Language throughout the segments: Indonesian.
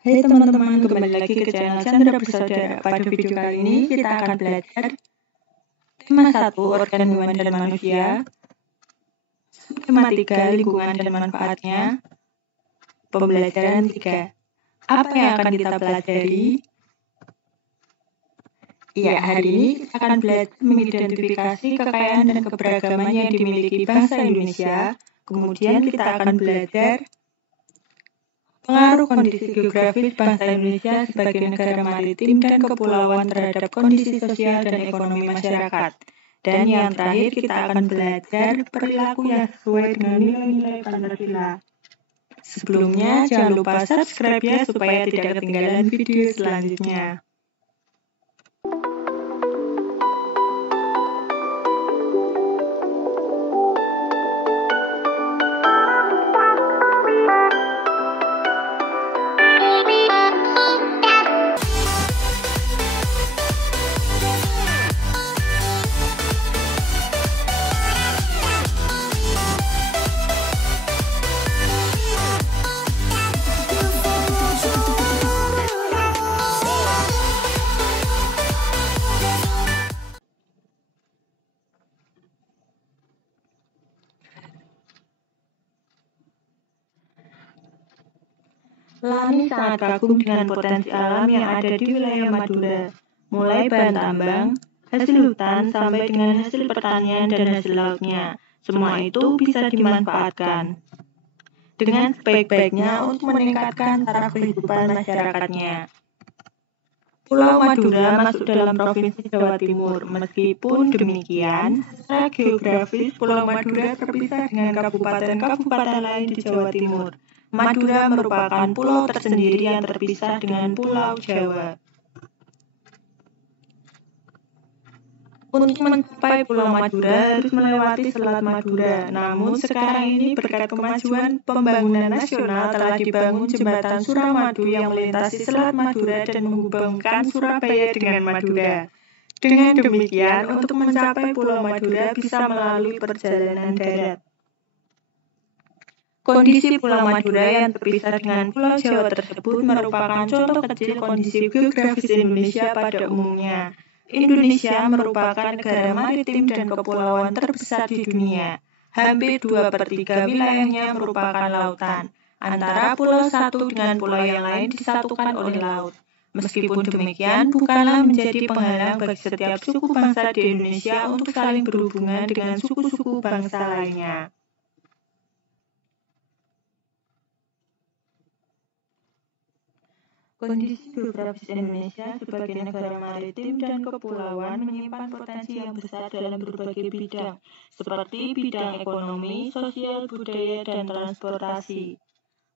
Hai teman-teman, kembali lagi ke channel Chandra Bersaudara. Pada video kali ini kita akan belajar tema 1 organ hewan dan manusia, tema 3 lingkungan dan manfaatnya, pembelajaran 3. Apa yang akan kita pelajari? Ya, hari ini kita akan belajar mengidentifikasi kekayaan dan keberagaman yang dimiliki bangsa Indonesia. Kemudian kita akan belajar pengaruh kondisi geografis bangsa Indonesia sebagai negara maritim dan kepulauan terhadap kondisi sosial dan ekonomi masyarakat. Dan yang terakhir kita akan belajar perilaku yang sesuai dengan nilai-nilai Pancasila. Sebelumnya jangan lupa subscribe ya supaya tidak ketinggalan video selanjutnya. Lani sangat kagum dengan potensi alam yang ada di wilayah Madura, mulai bahan tambang, hasil hutan, sampai dengan hasil pertanian dan hasil lautnya. Semua itu bisa dimanfaatkan dengan sebaik-baiknya untuk meningkatkan taraf kehidupan masyarakatnya. Pulau Madura masuk dalam Provinsi Jawa Timur. Meskipun demikian, secara geografis Pulau Madura terpisah dengan kabupaten-kabupaten lain di Jawa Timur. Madura merupakan pulau tersendiri yang terpisah dengan Pulau Jawa. Untuk mencapai Pulau Madura harus melewati Selat Madura. Namun sekarang ini berkat kemajuan pembangunan nasional telah dibangun jembatan Suramadu yang melintasi Selat Madura dan menghubungkan Surabaya dengan Madura. Dengan demikian, untuk mencapai Pulau Madura bisa melalui perjalanan darat. Kondisi Pulau Madura yang terpisah dengan Pulau Jawa tersebut merupakan contoh kecil kondisi geografis Indonesia pada umumnya. Indonesia merupakan negara maritim dan kepulauan terbesar di dunia. Hampir 2/3 wilayahnya merupakan lautan. Antara pulau satu dengan pulau yang lain disatukan oleh laut. Meskipun demikian, bukanlah menjadi penghalang bagi setiap suku bangsa di Indonesia untuk saling berhubungan dengan suku-suku bangsa lainnya. Kondisi geografis Indonesia sebagai negara maritim dan kepulauan menyimpan potensi yang besar dalam berbagai bidang, seperti bidang ekonomi, sosial, budaya, dan transportasi.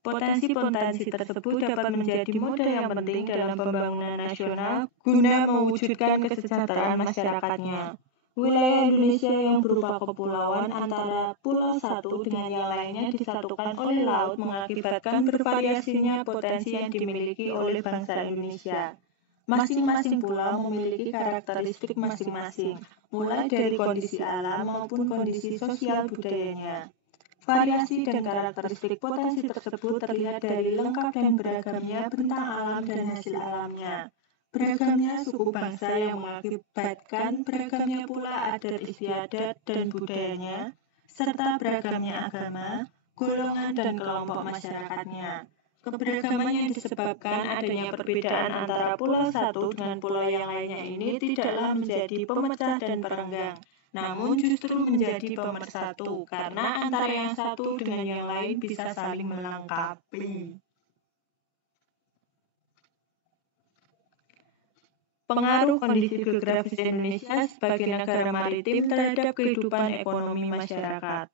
Potensi-potensi tersebut dapat menjadi modal yang penting dalam pembangunan nasional guna mewujudkan kesejahteraan masyarakatnya. Wilayah Indonesia yang berupa kepulauan antara pulau satu dengan yang lainnya disatukan oleh laut mengakibatkan bervariasinya potensi yang dimiliki oleh bangsa Indonesia. Masing-masing pulau memiliki karakteristik masing-masing, mulai dari kondisi alam maupun kondisi sosial budayanya. Variasi dan karakteristik potensi tersebut terlihat dari lengkap dan beragamnya bentang alam dan hasil alamnya. Beragamnya suku bangsa yang mengakibatkan beragamnya pula adat istiadat dan budayanya, serta beragamnya agama, golongan dan kelompok masyarakatnya. Keberagaman yang disebabkan adanya perbedaan antara pulau satu dengan pulau yang lainnya ini tidaklah menjadi pemecah dan perenggang, namun justru menjadi pemersatu karena antara yang satu dengan yang lain bisa saling melengkapi. Pengaruh kondisi geografis Indonesia sebagai negara maritim terhadap kehidupan ekonomi masyarakat.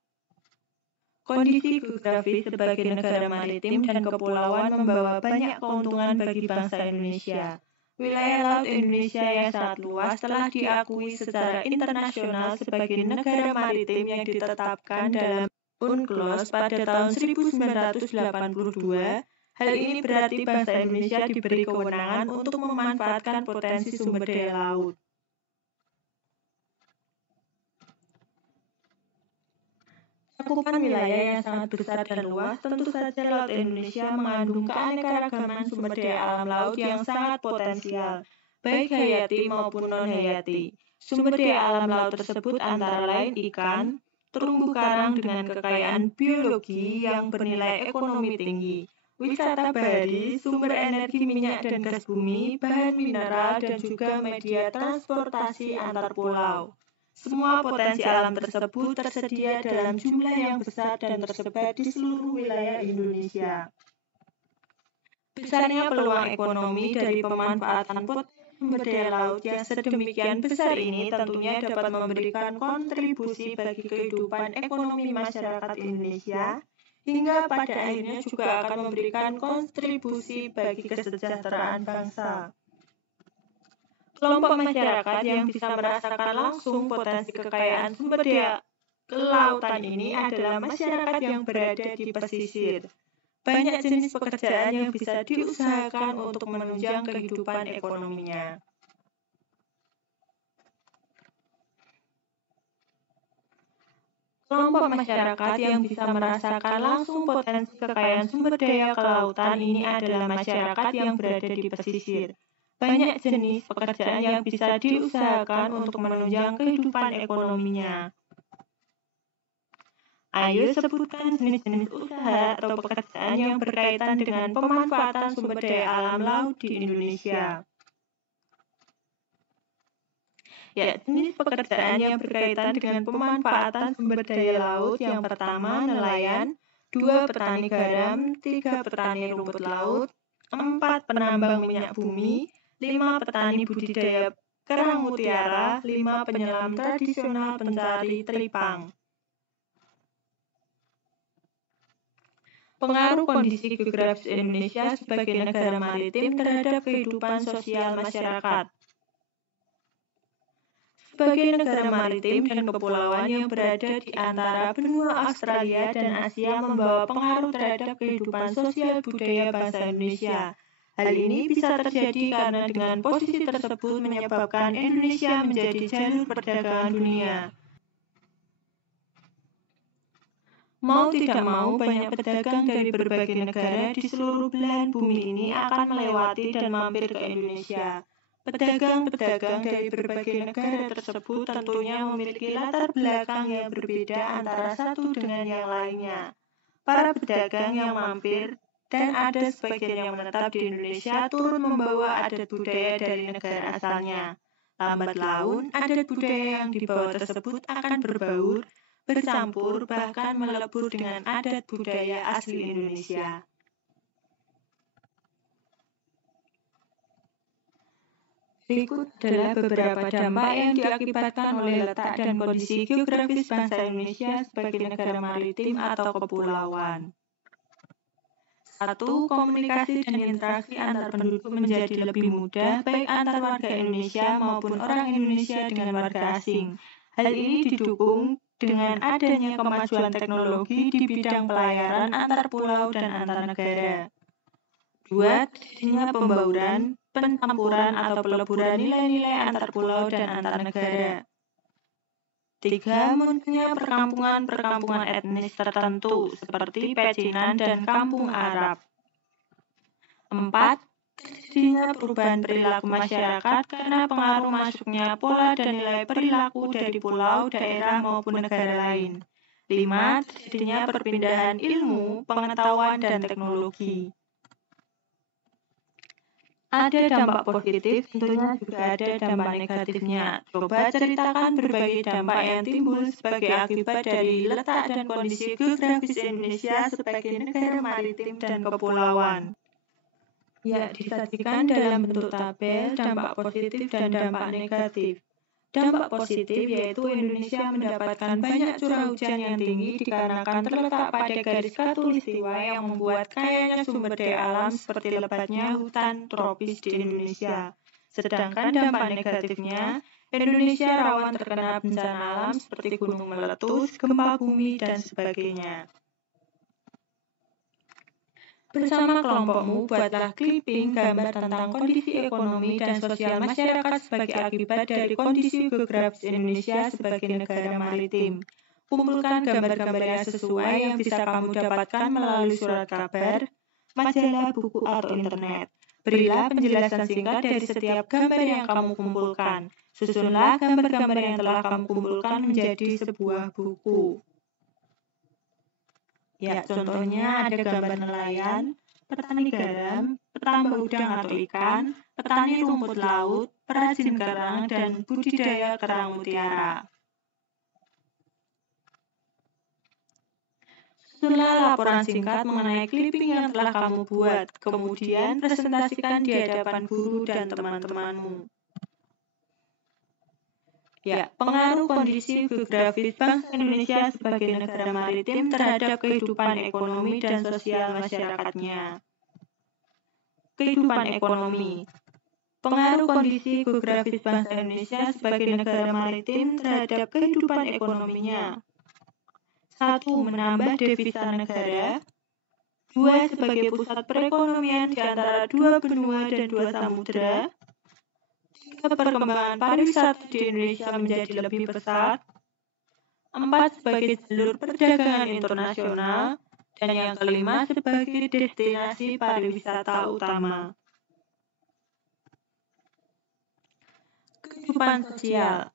Kondisi geografis sebagai negara maritim dan kepulauan membawa banyak keuntungan bagi bangsa Indonesia. Wilayah laut Indonesia yang sangat luas telah diakui secara internasional sebagai negara maritim yang ditetapkan dalam UNCLOS pada tahun 1982. Hal ini berarti bangsa Indonesia diberi kewenangan untuk memanfaatkan potensi sumber daya laut. Cakupan wilayah yang sangat besar dan luas, tentu saja Laut Indonesia mengandung keanekaragaman sumber daya alam laut yang sangat potensial, baik hayati maupun non-hayati. Sumber daya alam laut tersebut antara lain ikan, terumbu karang dengan kekayaan biologi yang bernilai ekonomi tinggi, wisata bahari, sumber energi minyak dan gas bumi, bahan mineral, dan juga media transportasi antar pulau. Semua potensi alam tersebut tersedia dalam jumlah yang besar dan tersebar di seluruh wilayah Indonesia. Besarnya peluang ekonomi dari pemanfaatan potensi sumber daya laut yang sedemikian besar ini tentunya dapat memberikan kontribusi bagi kehidupan ekonomi masyarakat Indonesia, hingga pada akhirnya juga akan memberikan kontribusi bagi kesejahteraan bangsa. Kelompok masyarakat yang bisa merasakan langsung potensi kekayaan sumber daya kelautan ini adalah masyarakat yang berada di pesisir. Banyak jenis pekerjaan yang bisa diusahakan untuk menunjang kehidupan ekonominya. Kelompok masyarakat yang bisa merasakan langsung potensi kekayaan sumber daya kelautan ini adalah masyarakat yang berada di pesisir. Banyak jenis pekerjaan yang bisa diusahakan untuk menunjang kehidupan ekonominya. Ayo sebutkan jenis-jenis usaha atau pekerjaan yang berkaitan dengan pemanfaatan sumber daya alam laut di Indonesia. Ya, jenis pekerjaan yang berkaitan dengan pemanfaatan sumber daya laut yang pertama nelayan, 2 petani garam, 3 petani rumput laut, 4 penambang minyak bumi, 5 petani budidaya kerang mutiara, 5 penyelam tradisional pencari teripang. Pengaruh kondisi geografis Indonesia sebagai negara maritim terhadap kehidupan sosial masyarakat. Sebagai negara maritim dan kepulauan yang berada di antara benua Australia dan Asia membawa pengaruh terhadap kehidupan sosial budaya bangsa Indonesia. Hal ini bisa terjadi karena dengan posisi tersebut menyebabkan Indonesia menjadi jalur perdagangan dunia. Mau tidak mau, banyak pedagang dari berbagai negara di seluruh belahan bumi ini akan melewati dan mampir ke Indonesia. Pedagang-pedagang dari berbagai negara tersebut tentunya memiliki latar belakang yang berbeda antara satu dengan yang lainnya. Para pedagang yang mampir dan ada sebagian yang menetap di Indonesia turut membawa adat budaya dari negara asalnya. Lambat laun, adat budaya yang dibawa tersebut akan berbaur, bercampur, bahkan melebur dengan adat budaya asli Indonesia. Berikut adalah beberapa dampak yang diakibatkan oleh letak dan kondisi geografis bangsa Indonesia sebagai negara maritim atau kepulauan. 1. Komunikasi dan interaksi antar penduduk menjadi lebih mudah, baik antar warga Indonesia maupun orang Indonesia dengan warga asing. Hal ini didukung dengan adanya kemajuan teknologi di bidang pelayaran antar pulau dan antar negara. 2. Terjadinya pembauran, pencampuran atau peleburan nilai-nilai antar pulau dan antar negara. 3. Munculnya perkampungan-perkampungan etnis tertentu seperti Pecinan dan Kampung Arab. 4. Terjadinya perubahan perilaku masyarakat karena pengaruh masuknya pola dan nilai perilaku dari pulau, daerah maupun negara lain. 5. Terjadinya perpindahan ilmu, pengetahuan, dan teknologi. Ada dampak positif, tentunya juga ada dampak negatifnya. Coba ceritakan berbagai dampak yang timbul sebagai akibat dari letak dan kondisi geografis Indonesia sebagai negara maritim dan kepulauan. Ya, disajikan dalam bentuk tabel dampak positif dan dampak negatif. Dampak positif yaitu Indonesia mendapatkan banyak curah hujan yang tinggi dikarenakan terletak pada garis khatulistiwa yang membuat kayanya sumber daya alam seperti lebatnya hutan tropis di Indonesia. Sedangkan dampak negatifnya, Indonesia rawan terkena bencana alam seperti gunung meletus, gempa bumi, dan sebagainya. Bersama kelompokmu, buatlah clipping gambar tentang kondisi ekonomi dan sosial masyarakat sebagai akibat dari kondisi geografis Indonesia sebagai negara maritim. Kumpulkan gambar-gambar yang sesuai yang bisa kamu dapatkan melalui surat kabar, majalah, buku, atau internet. Berilah penjelasan singkat dari setiap gambar yang kamu kumpulkan. Susunlah gambar-gambar yang telah kamu kumpulkan menjadi sebuah buku. Ya, contohnya ada gambar nelayan, petani garam, petambak udang atau ikan, petani rumput laut, perajin kerang, dan budidaya kerang mutiara. Susunlah laporan singkat mengenai clipping yang telah kamu buat, kemudian presentasikan di hadapan guru dan teman-temanmu. Ya, pengaruh kondisi geografis bangsa Indonesia sebagai negara maritim terhadap kehidupan ekonomi dan sosial masyarakatnya. Kehidupan ekonomi. Pengaruh kondisi geografis bangsa Indonesia sebagai negara maritim terhadap kehidupan ekonominya. 1. Menambah devisa negara. 2. Sebagai pusat perekonomian di antara dua benua dan dua samudera. 3. Perkembangan pariwisata di Indonesia menjadi lebih pesat. 4. Sebagai jalur perdagangan internasional. Dan yang kelima, sebagai destinasi pariwisata utama. Kehidupan sosial.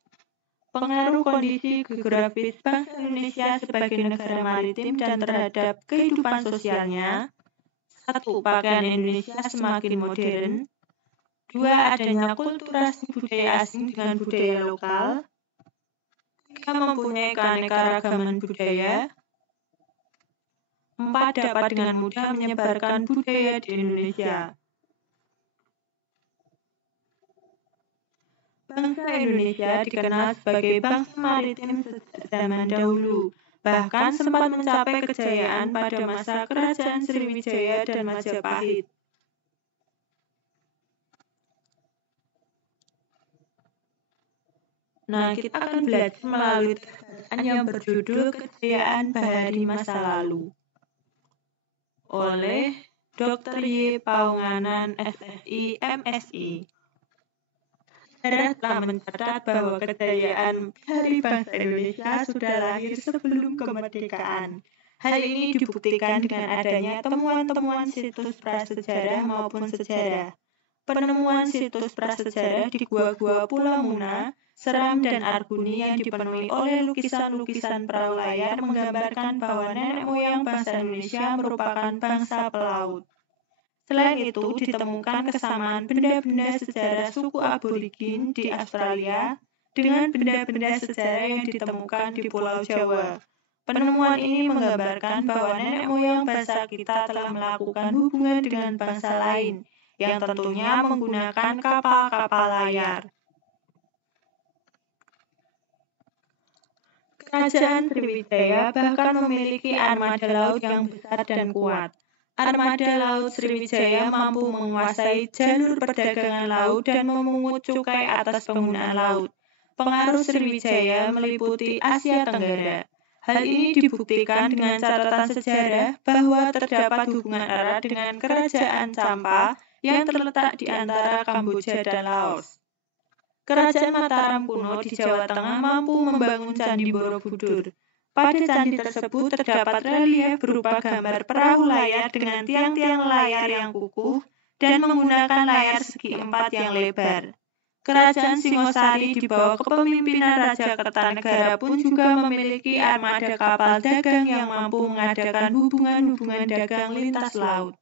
Pengaruh kondisi geografis bangsa Indonesia sebagai negara maritim dan terhadap kehidupan sosialnya. 1. Pakaian Indonesia semakin modern. 2. Adanya kulturasi budaya asing dengan budaya lokal. 3. Mempunyai keanekaragaman budaya. 4. Dapat dengan mudah menyebarkan budaya di Indonesia. Bangsa Indonesia dikenal sebagai bangsa maritim sejak zaman dahulu, bahkan sempat mencapai kejayaan pada masa Kerajaan Sriwijaya dan Majapahit. Nah, kita akan belajar melalui bacaan yang berjudul Kejayaan Bahari Masa Lalu oleh Dr. Y. Paunganan, SSI, MSI. Sejarah telah mencatat bahwa kejayaan bahari bangsa Indonesia sudah lahir sebelum kemerdekaan. Hal ini dibuktikan dengan adanya temuan-temuan situs prasejarah maupun sejarah. Penemuan situs prasejarah di gua-gua Pulau Muna, Seram, dan Arguni yang dipenuhi oleh lukisan-lukisan perahu layar menggambarkan bahwa nenek moyang bangsa Indonesia merupakan bangsa pelaut. Selain itu, ditemukan kesamaan benda-benda sejarah suku aborigin di Australia dengan benda-benda sejarah yang ditemukan di Pulau Jawa. Penemuan ini menggambarkan bahwa nenek moyang bangsa kita telah melakukan hubungan dengan bangsa lain, yang tentunya menggunakan kapal-kapal layar. Kerajaan Sriwijaya bahkan memiliki armada laut yang besar dan kuat. Armada Laut Sriwijaya mampu menguasai jalur perdagangan laut dan memungut cukai atas penggunaan laut. Pengaruh Sriwijaya meliputi Asia Tenggara. Hal ini dibuktikan dengan catatan sejarah bahwa terdapat hubungan erat dengan Kerajaan Champa yang terletak di antara Kamboja dan Laos. Kerajaan Mataram kuno di Jawa Tengah mampu membangun Candi Borobudur. Pada candi tersebut terdapat relief berupa gambar perahu layar dengan tiang-tiang layar yang kukuh dan menggunakan layar segi empat yang lebar. Kerajaan Singosari di bawah kepemimpinan Raja Kertanegara pun juga memiliki armada kapal dagang yang mampu mengadakan hubungan-hubungan dagang lintas laut.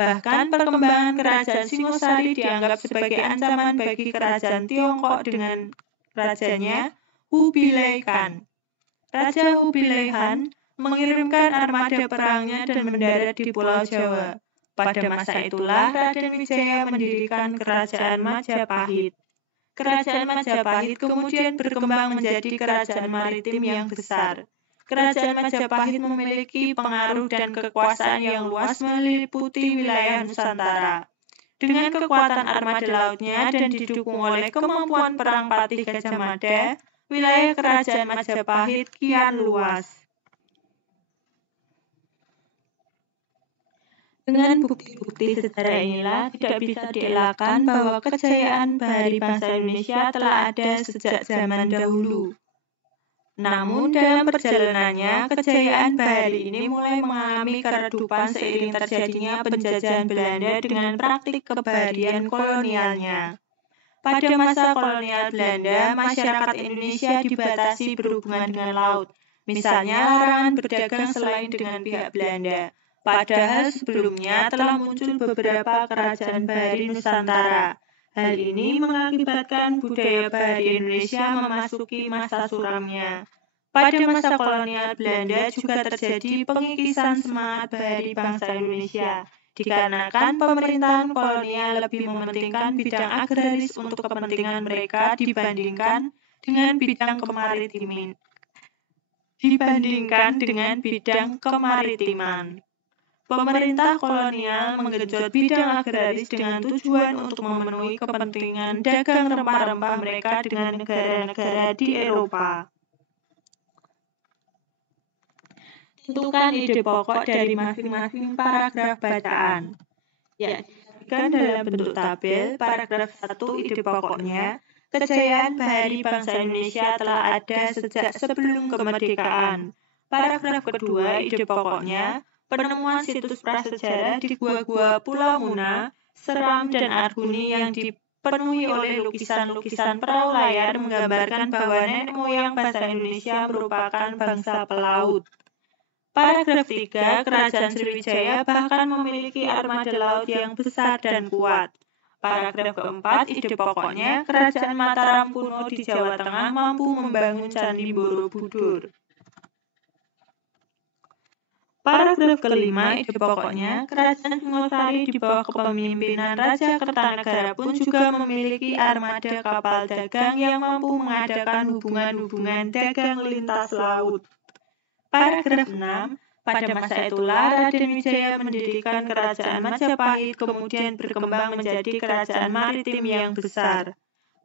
Bahkan perkembangan Kerajaan Singosari dianggap sebagai ancaman bagi Kerajaan Tiongkok dengan rajanya Kubilai Khan. Raja Kubilai Khan mengirimkan armada perangnya dan mendarat di Pulau Jawa. Pada masa itulah Raden Wijaya mendirikan Kerajaan Majapahit. Kerajaan Majapahit kemudian berkembang menjadi kerajaan maritim yang besar. Kerajaan Majapahit memiliki pengaruh dan kekuasaan yang luas meliputi wilayah Nusantara. Dengan kekuatan armada lautnya dan didukung oleh kemampuan perang Patih Gajah Mada, wilayah Kerajaan Majapahit kian luas. Dengan bukti-bukti sejarah inilah tidak bisa dielakkan bahwa kejayaan bahari bangsa Indonesia telah ada sejak zaman dahulu. Namun dalam perjalanannya, kejayaan bahari ini mulai mengalami keredupan seiring terjadinya penjajahan Belanda dengan praktik kebaharian kolonialnya. Pada masa kolonial Belanda, masyarakat Indonesia dibatasi berhubungan dengan laut. Misalnya larangan berdagang selain dengan pihak Belanda. Padahal sebelumnya telah muncul beberapa kerajaan bahari Nusantara. Hal ini mengakibatkan budaya bahari Indonesia memasuki masa suramnya. Pada masa kolonial Belanda juga terjadi pengikisan semangat bahari bangsa Indonesia, dikarenakan pemerintahan kolonial lebih mementingkan bidang agraris untuk kepentingan mereka dibandingkan dengan bidang kemaritiman. Pemerintah kolonial menggenjot bidang agraris dengan tujuan untuk memenuhi kepentingan dagang rempah-rempah mereka dengan negara-negara di Eropa. Tentukan ide pokok dari masing-masing paragraf bacaan. Ya, disebutkan dalam bentuk tabel, paragraf 1 ide pokoknya, kejayaan bahari bangsa Indonesia telah ada sejak sebelum kemerdekaan. Paragraf kedua, ide pokoknya, penemuan situs prasejarah di gua-gua Pulau Muna, Seram, dan Arguni yang dipenuhi oleh lukisan-lukisan perahu layar menggambarkan bahwa nenek moyang bangsa Indonesia merupakan bangsa pelaut. Paragraf 3, Kerajaan Sriwijaya bahkan memiliki armada laut yang besar dan kuat. Paragraf keempat, ide pokoknya, Kerajaan Mataram kuno di Jawa Tengah mampu membangun Candi Borobudur. Paragraf kelima, ide pokoknya, Kerajaan Singosari di bawah kepemimpinan Raja Kertanegara pun juga memiliki armada kapal dagang yang mampu mengadakan hubungan-hubungan dagang lintas laut. Paragraf 6, pada masa itulah Raden Wijaya mendirikan Kerajaan Majapahit kemudian berkembang menjadi kerajaan maritim yang besar.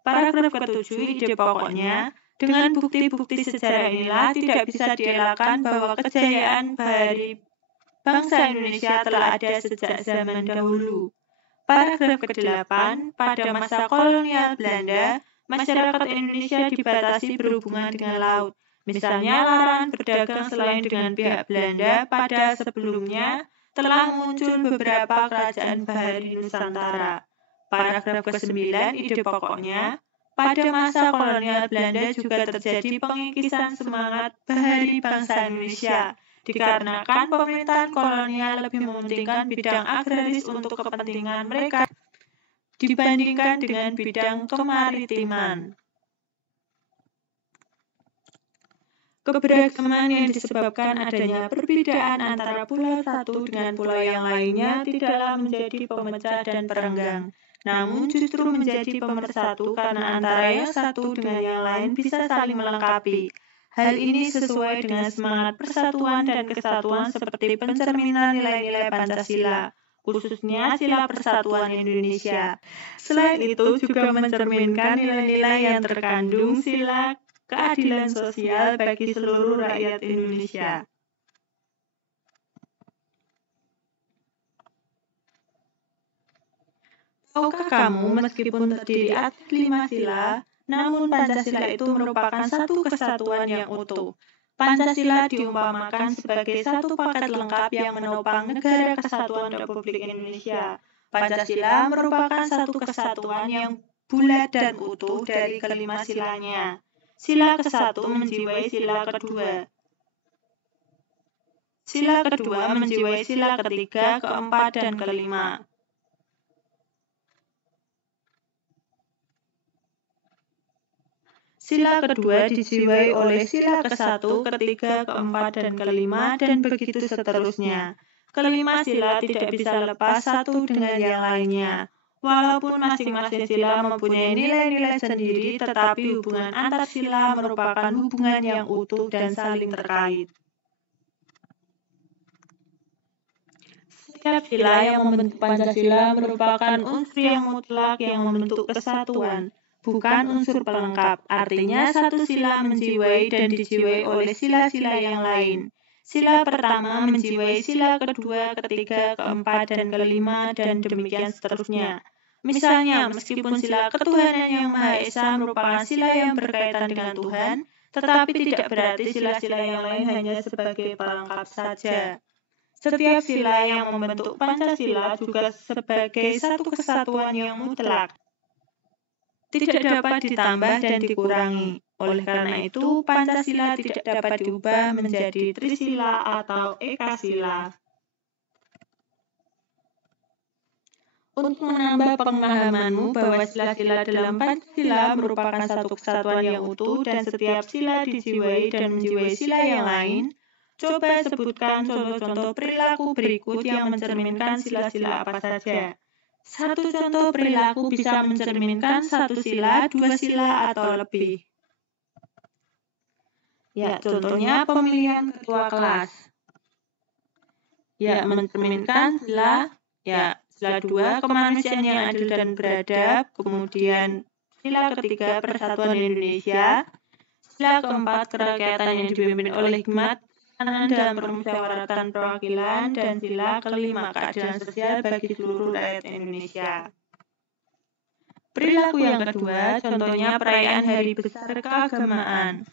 Paragraf ke-7, ide pokoknya, dengan bukti-bukti sejarah inilah tidak bisa dielakkan bahwa kejayaan bahari bangsa Indonesia telah ada sejak zaman dahulu. Paragraf ke-8, pada masa kolonial Belanda, masyarakat Indonesia dibatasi berhubungan dengan laut. Misalnya larangan berdagang selain dengan pihak Belanda pada sebelumnya telah muncul beberapa kerajaan bahari Nusantara. Paragraf ke-9, ide pokoknya, pada masa kolonial Belanda juga terjadi pengikisan semangat bahari bangsa Indonesia, dikarenakan pemerintahan kolonial lebih mementingkan bidang agraris untuk kepentingan mereka dibandingkan dengan bidang kemaritiman. Keberagaman yang disebabkan adanya perbedaan antara pulau satu dengan pulau yang lainnya tidaklah menjadi pemecah dan perenggang, namun justru menjadi pemersatu karena antara yang satu dengan yang lain bisa saling melengkapi. Hal ini sesuai dengan semangat persatuan dan kesatuan seperti pencerminan nilai-nilai Pancasila, khususnya sila persatuan Indonesia. Selain itu juga mencerminkan nilai-nilai yang terkandung sila keadilan sosial bagi seluruh rakyat Indonesia. Tahukah kamu meskipun terdiri atas 5 sila, namun Pancasila itu merupakan satu kesatuan yang utuh. Pancasila diumpamakan sebagai satu paket lengkap yang menopang negara kesatuan Republik Indonesia. Pancasila merupakan satu kesatuan yang bulat dan utuh dari kelima silanya. Sila ke-1 menjiwai sila kedua. Sila kedua menjiwai sila ketiga, keempat, dan kelima. Sila kedua dijiwai oleh sila ke-1, ketiga, keempat, dan kelima, dan begitu seterusnya. Kelima sila tidak bisa lepas satu dengan yang lainnya. Walaupun masing-masing sila mempunyai nilai-nilai sendiri, tetapi hubungan antar sila merupakan hubungan yang utuh dan saling terkait. Setiap sila yang membentuk Pancasila merupakan unsur yang mutlak yang membentuk kesatuan, bukan unsur pelengkap. Artinya satu sila menjiwai dan dijiwai oleh sila-sila yang lain. Sila pertama menjiwai sila kedua, ketiga, keempat, dan kelima, dan demikian seterusnya. Misalnya, meskipun sila ketuhanan yang Maha Esa merupakan sila yang berkaitan dengan Tuhan, Tetapi tidak berarti sila-sila yang lain hanya sebagai pelengkap saja. Setiap sila yang membentuk Pancasila juga sebagai satu kesatuan yang mutlak, tidak dapat ditambah dan dikurangi. Oleh karena itu, Pancasila tidak dapat diubah menjadi Trisila atau Ekasila. Untuk menambah pemahamanmu bahwa sila-sila dalam Pancasila merupakan satu kesatuan yang utuh dan setiap sila dijiwai dan menjiwai sila yang lain, coba sebutkan contoh-contoh perilaku berikut yang mencerminkan sila-sila apa saja. Satu contoh perilaku bisa mencerminkan satu sila, dua sila, atau lebih. Ya, contohnya pemilihan ketua kelas. Ya, mencerminkan sila, sila 2, kemanusiaan yang adil dan beradab. Kemudian sila ketiga, persatuan Indonesia. Sila keempat, kerakyatan yang dipimpin oleh hikmat dalam permusyawaratan perwakilan. Dan sila kelima, keadilan sosial bagi seluruh rakyat Indonesia. Perilaku yang kedua, contohnya perayaan hari besar keagamaan.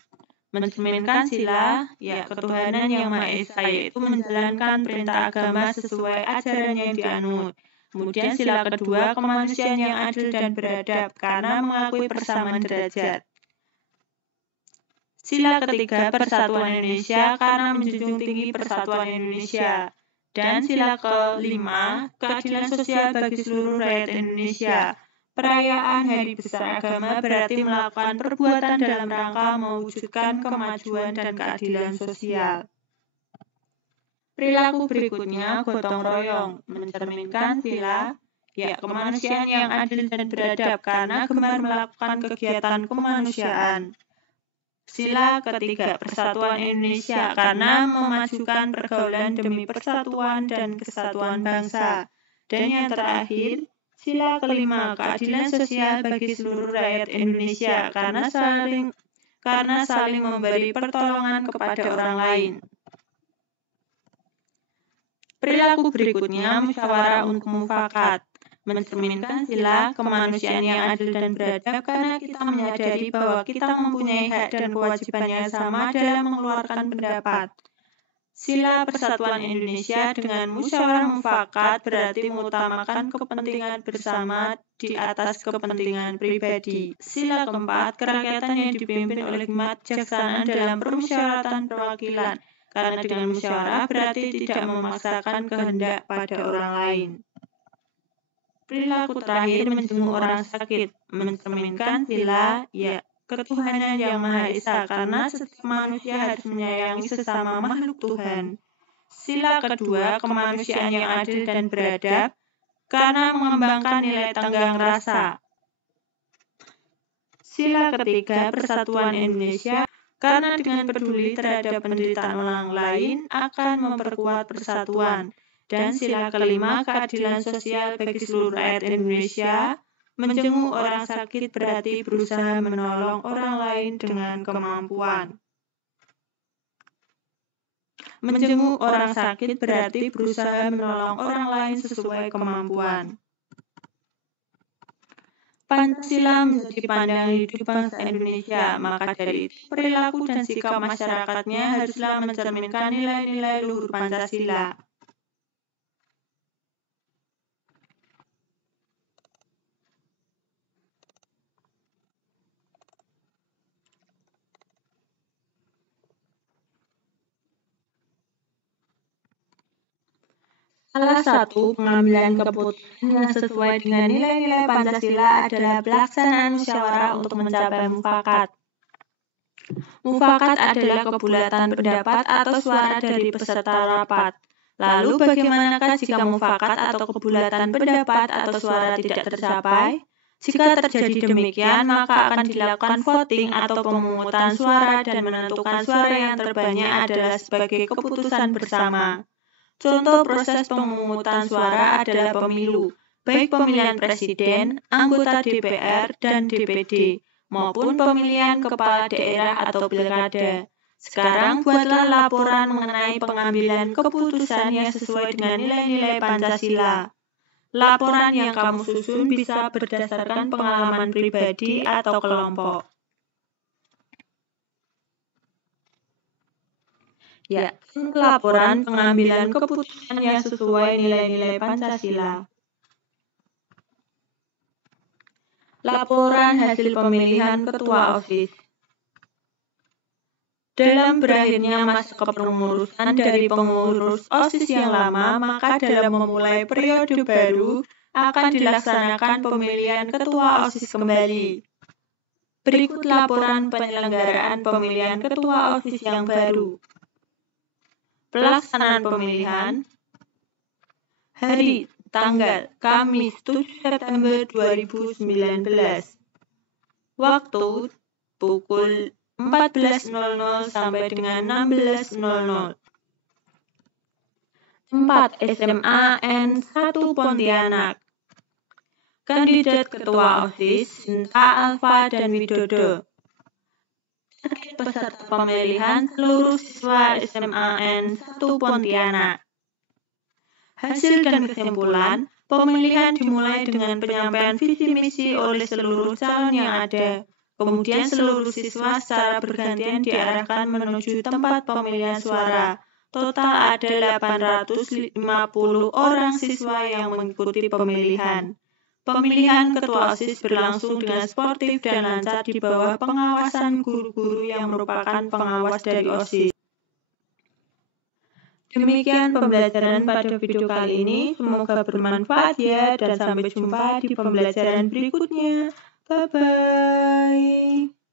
Mencerminkan sila, ketuhanan yang Maha Esa, yaitu menjalankan perintah agama sesuai ajaran yang dianut. Kemudian sila kedua, kemanusiaan yang adil dan beradab, karena mengakui persamaan derajat. Sila ketiga, persatuan Indonesia, karena menjunjung tinggi persatuan Indonesia. Dan sila kelima, keadilan sosial bagi seluruh rakyat Indonesia. Perayaan Hari Besar Agama berarti melakukan perbuatan dalam rangka mewujudkan kemajuan dan keadilan sosial. Perilaku berikutnya, gotong royong, mencerminkan sila, kemanusiaan yang adil dan beradab, karena gemar melakukan kegiatan kemanusiaan. Sila ketiga, persatuan Indonesia, karena memajukan pergaulan demi persatuan dan kesatuan bangsa. Dan yang terakhir, sila kelima, keadilan sosial bagi seluruh rakyat Indonesia, karena saling memberi pertolongan kepada orang lain. Perilaku berikutnya, musyawarah untuk mufakat, mencerminkan sila, kemanusiaan yang adil dan beradab, karena kita menyadari bahwa kita mempunyai hak dan kewajiban yang sama dalam mengeluarkan pendapat. Sila persatuan Indonesia dengan musyawarah mufakat berarti mengutamakan kepentingan bersama di atas kepentingan pribadi. Sila keempat, kerakyatan yang dipimpin oleh hikmat bijaksanaan dalam permusyawaratan perwakilan, karena dengan musyawarah berarti tidak memaksakan kehendak pada orang lain. Perilaku terakhir, menjenguk orang sakit, mencerminkan sila, ketuhanan yang Maha Esa, karena setiap manusia harus menyayangi sesama makhluk Tuhan. Sila kedua, kemanusiaan yang adil dan beradab, karena mengembangkan nilai tenggang rasa. Sila ketiga, persatuan Indonesia, karena dengan peduli terhadap penderitaan orang lain akan memperkuat persatuan. Dan sila kelima, keadilan sosial bagi seluruh rakyat Indonesia, menjenguk orang sakit berarti berusaha menolong orang lain dengan kemampuan. Menjenguk orang sakit berarti berusaha menolong orang lain sesuai kemampuan. Pancasila menjadi pandangan hidup bangsa Indonesia, maka dari itu perilaku dan sikap masyarakatnya haruslah mencerminkan nilai-nilai luhur Pancasila. Salah satu pengambilan keputusan yang sesuai dengan nilai-nilai Pancasila adalah pelaksanaan musyawarah untuk mencapai mufakat. Mufakat adalah kebulatan pendapat atau suara dari peserta rapat. Lalu bagaimanakah jika mufakat atau kebulatan pendapat atau suara tidak tercapai? Jika terjadi demikian, maka akan dilakukan voting atau pemungutan suara dan menentukan suara yang terbanyak adalah sebagai keputusan bersama. Contoh proses pemungutan suara adalah pemilu, baik pemilihan presiden, anggota DPR, dan DPD, maupun pemilihan kepala daerah atau pilkada. Sekarang buatlah laporan mengenai pengambilan keputusan yang sesuai dengan nilai-nilai Pancasila. Laporan yang kamu susun bisa berdasarkan pengalaman pribadi atau kelompok. yakni laporan pengambilan keputusan yang sesuai nilai-nilai Pancasila. Laporan hasil pemilihan Ketua OSIS. Dalam berakhirnya masa kepengurusan dari pengurus OSIS yang lama, maka dalam memulai periode baru akan dilaksanakan pemilihan Ketua OSIS kembali. Berikut laporan penyelenggaraan pemilihan Ketua OSIS yang baru. Pelaksanaan pemilihan. Hari, tanggal, Kamis 7 September 2019. Waktu, pukul 14.00 sampai dengan 16.00. Tempat SMA N1 Pontianak. Kandidat Ketua OSIS Sinta Alfa dan Widodo. Target peserta pemilihan seluruh siswa SMA N1 Pontianak. Hasil dan kesimpulan, pemilihan dimulai dengan penyampaian visi misi oleh seluruh calon yang ada. Kemudian seluruh siswa secara bergantian diarahkan menuju tempat pemilihan suara. Total ada 850 orang siswa yang mengikuti pemilihan. Pemilihan Ketua OSIS berlangsung dengan sportif dan lancar di bawah pengawasan guru-guru yang merupakan pengawas dari OSIS. Demikian pembelajaran pada video kali ini. Semoga bermanfaat ya, dan sampai jumpa di pembelajaran berikutnya. Bye-bye.